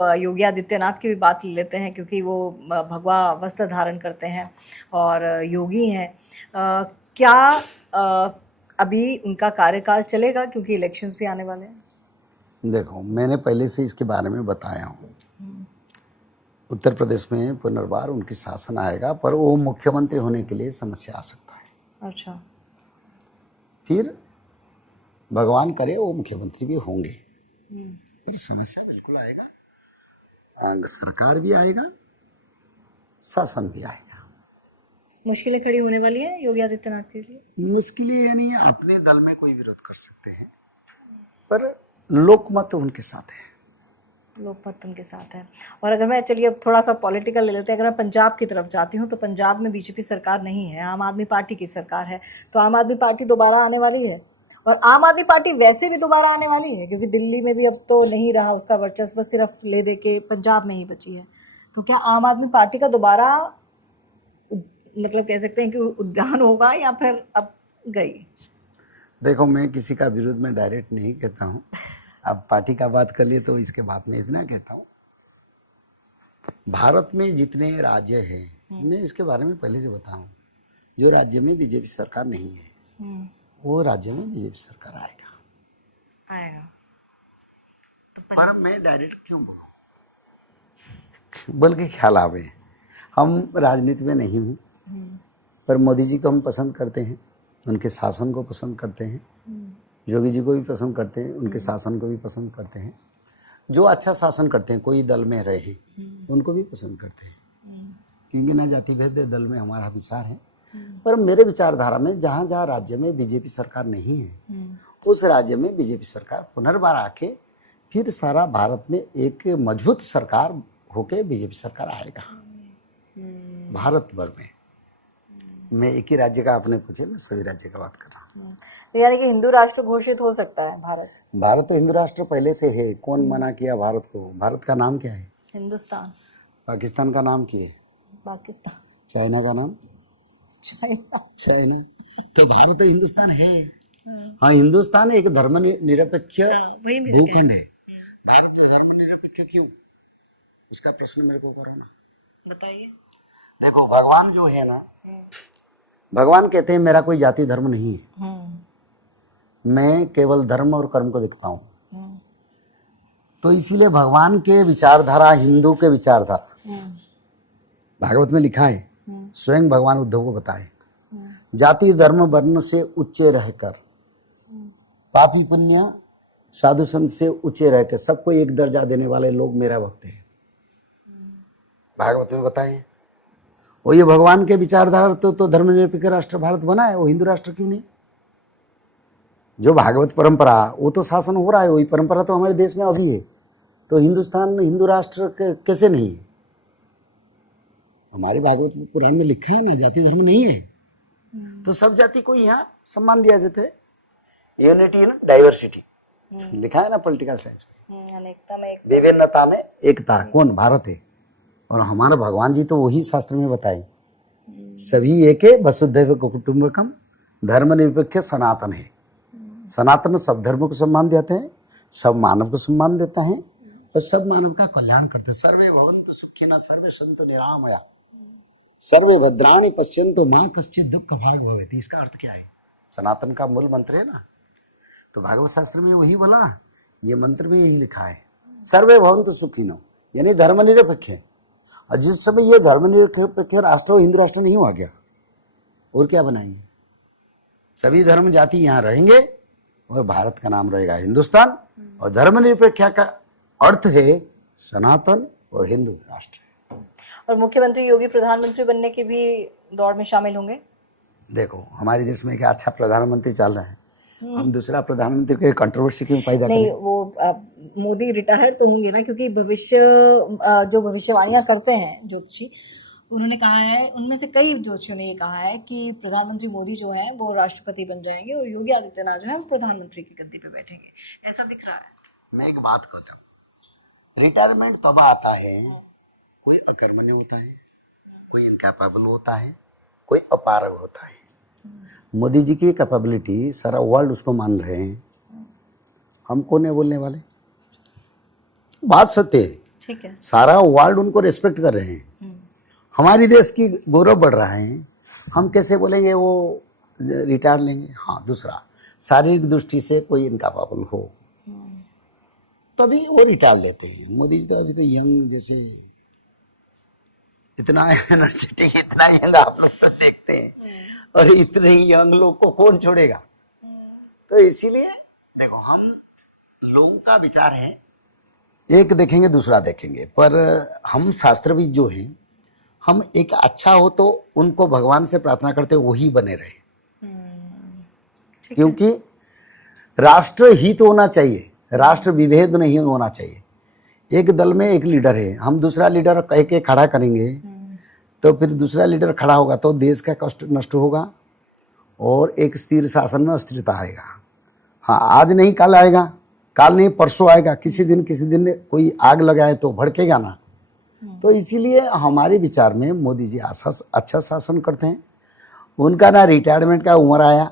योगी आदित्यनाथ की भी बात ले लेते हैं क्योंकि वो भगवा वस्त्र धारण करते हैं और योगी हैं। क्या अभी उनका कार्यकाल चलेगा क्योंकि इलेक्शंस भी आने वाले हैं? देखो, मैंने पहले से इसके बारे में बताया हूँ। उत्तर प्रदेश में पुनर्बार उनकी शासन आएगा, पर वो मुख्यमंत्री होने के लिए समस्या आ सकता है। अच्छा। फिर भगवान करे वो मुख्यमंत्री भी होंगे, फिर समस्या बिल्कुल आएगा। सरकार भी आएगा, शासन भी आएगा। मुश्किलें खड़ी होने वाली है योगी आदित्यनाथ के लिए? मुश्किलें यानी अपने दल में कोई विरोध कर सकते हैं, पर लोकमत उनके साथ है। लोकमत उनके साथ है। और अगर मैं, चलिए अब थोड़ा सा पॉलिटिकल ले लेते हैं, अगर मैं पंजाब की तरफ जाती हूँ तो पंजाब में बीजेपी सरकार नहीं है, आम आदमी पार्टी की सरकार है। तो आम आदमी पार्टी दोबारा आने वाली है, और आम आदमी पार्टी वैसे भी दोबारा आने वाली है क्योंकि दिल्ली में भी अब तो नहीं रहा उसका वर्चस्व, सिर्फ ले दे के पंजाब में ही बची है। तो क्या आम आदमी पार्टी का दोबारा, मतलब कह सकते हैं कि उद्यान होगा, या फिर अब गई? देखो, मैं किसी का विरोध में डायरेक्ट नहीं कहता हूँ। अब पार्टी का बात कर लिए तो इसके बाद में इतना कहता हूँ, भारत में जितने राज्य हैं, मैं इसके बारे में पहले से बताऊं, जो राज्य में बीजेपी सरकार नहीं है वो राज्य में बीजेपी सरकार आएगा। तो पर मैं डायरेक्ट क्यों बोलूं, बल्कि ख्याल आवे। हम राजनीति में नहीं हूँ, पर मोदी जी को हम पसंद करते हैं, उनके शासन को पसंद करते हैं। योगी जी को भी पसंद करते हैं, उनके शासन को भी पसंद करते हैं। जो अच्छा शासन करते हैं, कोई दल में रहे, उनको भी पसंद करते हैं, क्योंकि ना जाति भेद दल में हमारा विचार है। पर मेरे विचारधारा में जहाँ जहाँ राज्य में बीजेपी सरकार नहीं है, उस राज्य में बीजेपी सरकार पुनर्बार आके फिर सारा भारत में एक मजबूत सरकार होके बीजेपी सरकार आएगा भारत भर में। मैं एक ही राज्य का, आपने पूछे ना, सभी राज्य का बात कर रहा हूँ। यानी कि हिंदू राष्ट्र घोषित हो सकता है भारत? भारत तो हिंदू राष्ट्र पहले से है। कौन मना किया भारत को? भारत का नाम क्या है? हिंदुस्तान। पाकिस्तान का नाम क्या है? पाकिस्तान। चाइना का नाम? चाइना। तो भारत तो हिंदुस्तान है। हाँ, हिंदुस्तान एक धर्मनिरपेक्ष भूखंड है। भारत धर्मनिरपेक्ष क्यों? उसका प्रश्न मेरे को करो ना, बताइए। देखो, भगवान जो है ना, भगवान कहते हैं मेरा कोई जाति धर्म नहीं है, मैं केवल धर्म और कर्म को देखता हूँ। तो इसीलिए भगवान के विचारधारा हिंदू के विचारधारा, भागवत में लिखा है, स्वयं भगवान उद्धव को बताए, जाति धर्म वर्ण से ऊंचे रहकर, पापी पुण्य साधु संत से ऊंचे रहकर सबको एक दर्जा देने वाले लोग मेरा भक्त हैं। भागवत में बताए। वो ये भगवान के विचारधारा तो धर्मनिरपेक्ष राष्ट्र भारत बना है, वो हिंदू राष्ट्र क्यों नहीं? जो भागवत परंपरा, वो तो शासन हो रहा है, वही परंपरा तो हमारे देश में अभी है। तो हिंदुस्तान हिंदू राष्ट्र कैसे नहीं है? हमारे भागवत पुराण में लिखा है ना, जाति धर्म नहीं है। तो सब जाति को यहाँ सम्मान दिया जाता है। यूनिटी इन डाइवर्सिटी लिखा है ना पॉलिटिकल साइंस में, अनेकता में विभिन्नता में एकता। कौन? भारत है। और हमारे भगवान जी तो वही शास्त्र में बताए, सभी एक है, वसुधैव कुटुंबकम, धर्मनिरपेक्ष सनातन है। सनातन सब धर्म को सम्मान देते हैं, सब मानव को सम्मान देता है, और सब मानव का कल्याण करते हैं। सर्वे भवन्तु सुखिनः, सर्वे सन्तु निरामया, सर्वे भद्राणि पश्यन्तु मां कश्चित् दुःख भाग् भवेत्। इसका अर्थ क्या है? सनातन का मूल मंत्र है ना, तो भागवत शास्त्र में वही बोला, ये मंत्र में यही लिखा है, सर्वे भवन्तु सुखिनः, यानी धर्मनिरपेक्ष है। और जिस समय ये धर्मनिरपेक्ष राष्ट्र हिंदू राष्ट्र नहीं हुआ, क्या और क्या बनाएंगे? सभी धर्म जाति यहाँ रहेंगे और भारत का नाम रहेगा हिंदुस्तान, और धर्मनिरपेक्ष का अर्थ है सनातन और हिंदू राष्ट्र। और मुख्यमंत्री योगी प्रधानमंत्री बनने की भी दौड़ में शामिल होंगे? देखो, हमारे देश में क्या अच्छा प्रधानमंत्री चल रहा है, हम दूसरा प्रधानमंत्री के कंट्रोवर्सी क्यों पैदा करें? नहीं, वो मोदी रिटायर तो होंगे ना, क्योंकि जो भविष्यवाणियां करते हैं ज्योतिषी, उन्होंने कहा है, उनमें से कई ज्योतिषियों ने ये कहा है कि प्रधानमंत्री मोदी जो है वो राष्ट्रपति बन जाएंगे और योगी आदित्यनाथ जो है वो प्रधानमंत्री की गद्दी पे बैठेंगे, ऐसा दिख रहा है। मैं एक बात कहता हूँ, रिटायरमेंट तब आता है, कोई अकर्मण्य होता है, कोई इनकैपेबल होता है, कोई अपारग होता है। मोदी जी की कैपेबिलिटी सारा वर्ल्ड उसको मान रहे हैं, हम कौन है बोलने वाले? बात सत्य है। ठीक है। सारा वर्ल्ड उनको रिस्पेक्ट कर रहे हैं। हमारी देश की गौरव बढ़ रहा है। हम कैसे बोलेंगे वो रिटायर लेंगे? हाँ, दूसरा शारीरिक दृष्टि से कोई इनकापेबल हो तभी वो रिटायर लेते हैं। मोदी जी तो अभी तो यंग, जैसे इतना एनर्जेटिक, इतना यंग आप लोग तो देखते हैं, और इतने यंग लोग को कौन छोड़ेगा? तो इसीलिए देखो, हम लोगों का विचार है, एक देखेंगे दूसरा देखेंगे, पर हम शास्त्रविद जो हैं, हम एक अच्छा हो तो उनको भगवान से प्रार्थना करते वही बने रहे, क्योंकि राष्ट्र हित होना चाहिए, राष्ट्र विभेद नहीं होना चाहिए। एक दल में एक लीडर है, हम दूसरा लीडर कह के खड़ा करेंगे तो फिर दूसरा लीडर खड़ा होगा तो देश का कष्ट नष्ट होगा और एक स्थिर शासन में अस्थिरता आएगा। हाँ, आज नहीं कल आएगा, काल नहीं परसों आएगा, किसी दिन कोई आग लगाए तो भड़केगा ना। तो इसीलिए हमारे विचार में मोदी जी अच्छा शासन करते हैं। उनका ना रिटायरमेंट का उम्र आया,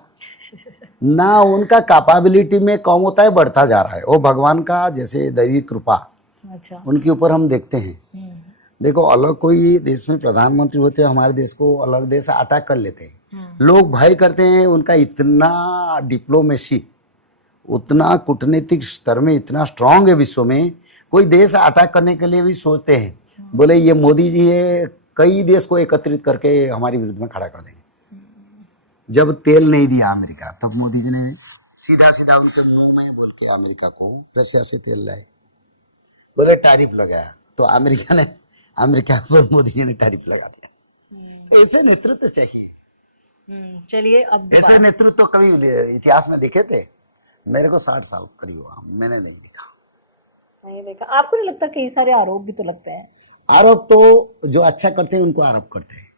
ना उनका कैपेबिलिटी में कम होता है, बढ़ता जा रहा है। वो भगवान का जैसे दैवी कृपा अच्छा। उनके ऊपर हम देखते हैं। देखो, अलग कोई देश में प्रधानमंत्री होते हैं, हमारे देश को अलग देश अटैक कर लेते हैं, लोग भय करते हैं। उनका इतना डिप्लोमेसी, उतना कूटनीतिक स्तर में इतना स्ट्रांग है विश्व में, कोई देश अटैक करने के लिए भी सोचते हैं, बोले ये मोदी जी है, कई देश को एकत्रित करके हमारे विरुद्ध में खड़ा कर देंगे। जब तेल नहीं दिया अमेरिका, तब मोदी जी ने सीधा सीधा उनके मुंह में बोल के अमेरिका को रशिया से तेल लाए, बोले टैरिफ लगाया, तो अमेरिका पर मोदी जी ने टैरिफ लगा दिया। ऐसे नेतृत्व चाहिए। चलिए, अब ऐसे नेतृत्व तो कभी इतिहास में दिखे थे? मेरे को 60 साल करीब हुआ, मैंने नहीं दिखा। नहीं देखा। आपको नहीं लगता कई सारे आरोप भी तो लगते हैं? आरोप तो जो अच्छा करते हैं उनको आरोप करते हैं,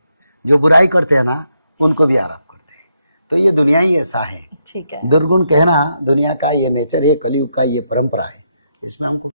जो बुराई करते हैं ना उनको भी आरोप करते हैं। तो ये दुनिया ही ऐसा है। ठीक है। दुर्गुण कहना दुनिया का ये नेचर है, कलयुग का ये परंपरा है, इसमें हमको